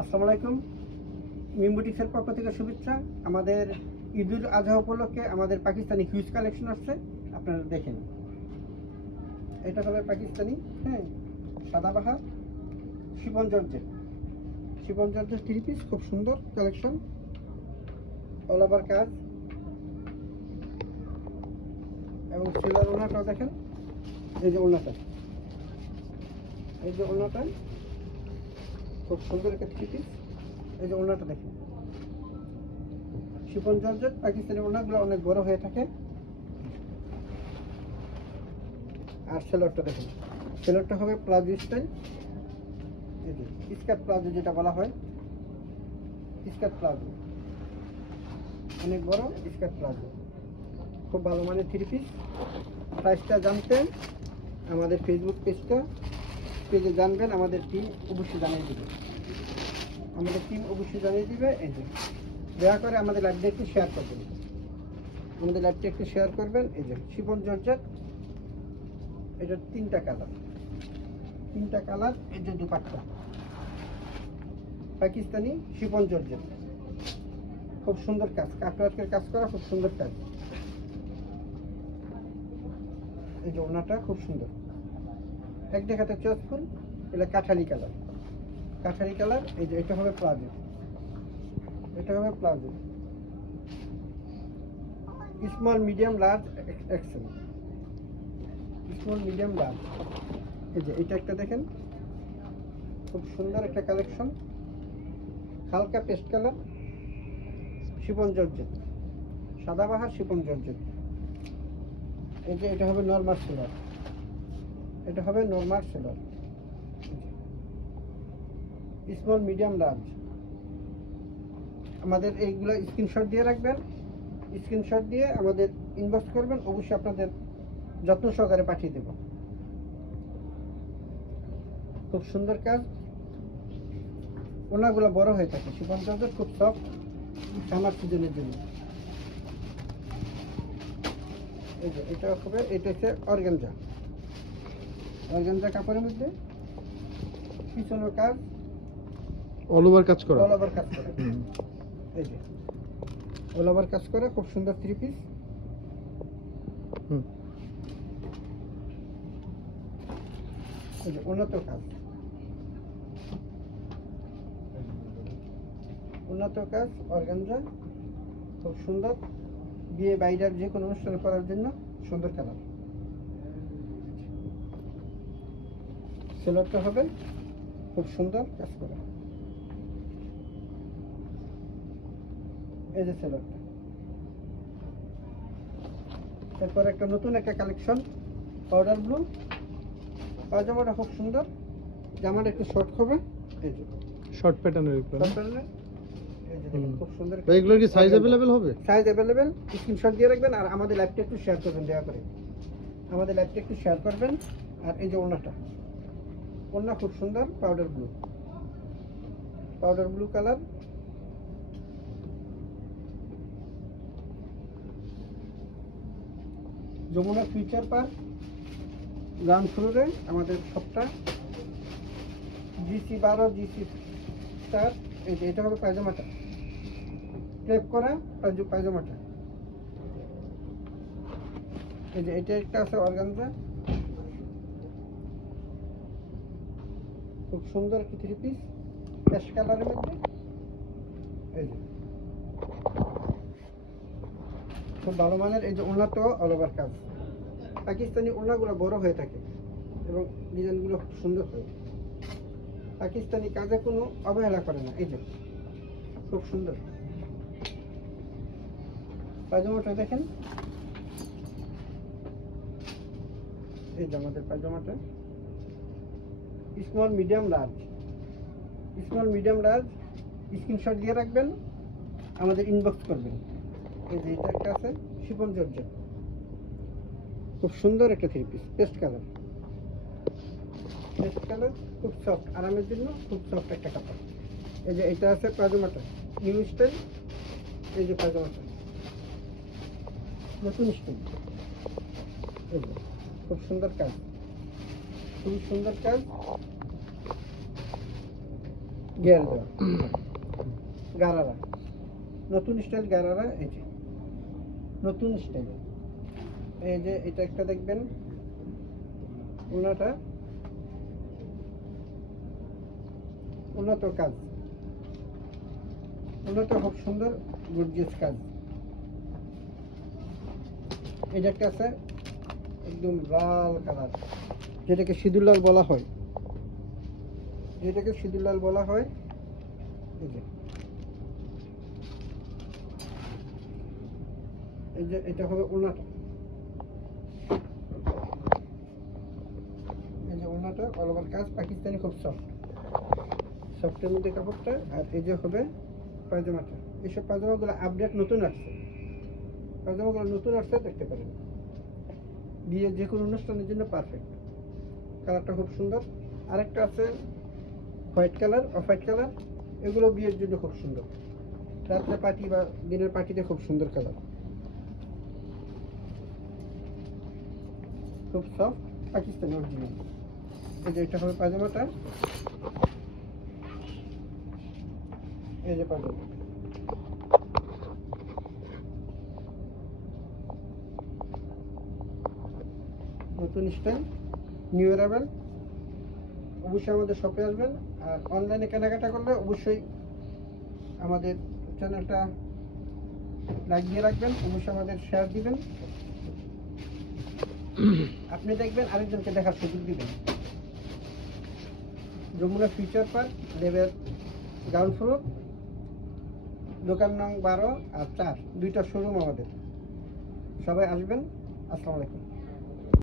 আসসালামু আলাইকুম। মিমবুটিক্সের পক্ষ থেকে শুভেচ্ছা। আমাদের ঈদুল আজহা উপলক্ষে আমাদের পাকিস্তানি হিউজ কালেকশন আসছে, আপনারা দেখেন। এটা হবে পাকিস্তানি, হ্যাঁ, সাদাবাহার শিফন জর্জের 3 পিস, খুব সুন্দর কালেকশন, অল ওভার কাজ এবং সিলার ওনাটাও দেখেন। এই যে ওনাটা, খুব সুন্দর একটা 3 পিস। এই যে ওনাটা দেখেন, শিফন জর্জেট। পাকিস্তানি ওনাগুলো অনেক বড় হয়ে থাকে। আর সেলরটা দেখুন, সেলরটা হবে প্লাজো স্টাইল। এই যে স্কার্ট প্লাজো যেটা বলা হয়, স্কার্ট প্লাজো, অনেক বড় স্কার্ট প্লাজো, খুব ভালো মানের 3 পিস। প্রাইসটা জানতে আমাদের ফেসবুক পেজে জানবেন, আমাদের টিম অবশ্যই জানিয়ে দিবে। এই যে দয়া করে আমাদের লাইভটা একটু শেয়ার করবেন, এই যে শিফন জর্জেট। এটা 3টা কালার। এই যে দুপাট্টা পাকিস্তানি শিফন জর্জেট, খুব সুন্দর কাজ, কাটওয়ার্কের কাজ করা, খুব সুন্দর কাজ। এই যে ওড়নাটা খুব সুন্দর, এক দেখাতে চয়েসফুল। এটা কাঠালি কালার। এই যে এটা হবে palazzo, small medium large Excel, এই যে এটা একটা দেখেন, খুব সুন্দর একটা কালেকশন, হালকা পেস্ট কালার, শিফন জর্জেট, সাদাবাহার শিফন জর্জেট। এই যে এটা হবে normal seller, small medium large. আমাদের এইগুলো স্ক্রিনশট দিয়ে রাখবেন, স্ক্রিনশট দিয়ে আমাদের ইনবক্স করবেন, অবশ্যই আপনাদের যত্ন সহকারে পাঠিয়ে দেব। খুব সুন্দর কাজ, ওনাগুলো বড় হয়ে থাকে, শিফন জর্জেট, খুব সফট, সামার সিজনের জন্য। এই যে এটা হচ্ছে অর্গানজা কাপড়ের মধ্যে, পিছনের কাজ অল ওভার কাজ করা। এই যে অল ওভার কাজ করা, খুব সুন্দর 3 পিস। এই যে উন্নত কাজ অর্গানজা, খুব সুন্দর, বিয়ে বাইরের যে কোনো অনুষ্ঠানে পরার জন্য সুন্দর কালার। সেলারটা হবে খুব সুন্দর কাজ করা। এই যে সেলারটা। তারপর একটা নতুন একটা কালেকশন, পাউডার ব্লু পাজামাটা, খুব সুন্দর, জামাটা একটু শর্ট হবে। এই যে শর্ট প্যাটার্নের খুব সুন্দর। এগুলোর কি সাইজ अवेलेबल হবে? সাইজ अवेलेबल, স্ক্রিনশট দিয়ে রাখবেন আর আমাদের লাইভটা একটু শেয়ার করবেন, দয়া করে আর এই যে ওড়না খুব সুন্দর, powder blue colour. Jamuna Future Park ground ফ্লোরে আমাদের শপটা, GC 12 GC 4। এই যে এটা হবে পায়জামাটা, ক্রেপ করা পায়জামাটা। এই যে এটা একটা আছে অর্গানজা, খুব সুন্দর একটা 3 পিস, পেস্ট কালারের মধ্যে। এই যে খুব ভালো মানের। এই যে ওড়নাটাও অল ওভার কাজ, পাকিস্তানি ওড়নাগুলো বড় হয়ে থাকে এবং ডিজাইনগুলো খুব সুন্দর হয়। পাকিস্তানি কাজে কোনো অবহেলা করে না। এই যে খুব সুন্দর পায়জামাটা দেখেন। এই যে আমাদের পায়জামাটা স্মল মিডিয়াম লার্জ, স্ক্রিনশট দিয়ে রাখবেন, আমাদের ইনবক্স করবেন। এই যে এটা একটা আছে শিফন জর্জেট, খুব সুন্দর একটা 3 পিস, পেস্ট কালার, খুব সফট, আরামের জন্য খুব সফট একটা কাপড়। এই যে এটা আছে পায়জামাটা, নিউ স্টাইল। এই যে পায়জামাটা নতুন স্টাইল। এই যে খুব সুন্দর কাজ, গিয়ার দেওয়া গারারা, নতুন স্টাইল গারারা। এই যে নতুন স্টাইল, এই যে এটা একটা দেখবেন ওনাটা উন্নত কাজ, উন্নত খুব সুন্দর গর্জিয়াস কাজ। এই যে একটা আছে একদম লাল কালার, যেটাকে সিঁদুর লাল বলা হয়, যেটাকে সিঁদুর লাল বলা হয়। এই যে এই যে এটা হবে ওনাটা, এই যে ওনাটা অল ওভার কাজ, পাকিস্তানি খুব সফট, সফটের মধ্যে কাপড়টা। আর এই যে হবে পায়জামাটা। এইসব পায়জামাগুলো আপডেট নতুন আসছে, পায়জামাগুলো নতুন আসছে, দেখতে পারেন। বিয়ে যে কোনো অনুষ্ঠানের জন্য পারফেক্ট, কালারটা খুব সুন্দর। আরেকটা আছে white colour, off white colour, এগুলো বিয়ের জন্য খুব সুন্দর, রাত্রে পার্টি বা দিনের পার্টিতে খুব সুন্দর কালার, খুব সফট পাকিস্তানি অরিজিনাল। এই যে এটা হবে পায়জামাটা, এই যে পায়জামা। নতুন স্টাইল, নিউ অ্যারাইভেল। অবশ্যই আমাদের শপে আসবেন। আর অনলাইনে কেনাকাটা করলে অবশ্যই আমাদের চ্যানেলটা লাইক দিয়ে রাখবেন, অবশ্যই আমাদের শেয়ার দিবেন। আপনি দেখবেন, আরেকজনকে দেখার সুযোগ দিবেন। Jamuna Future Park, level ground floor, দোকান নং 12 আর 4, দুইটা শোরুম আমাদের। সবাই আসবেন। আসসালামু আলাইকুম।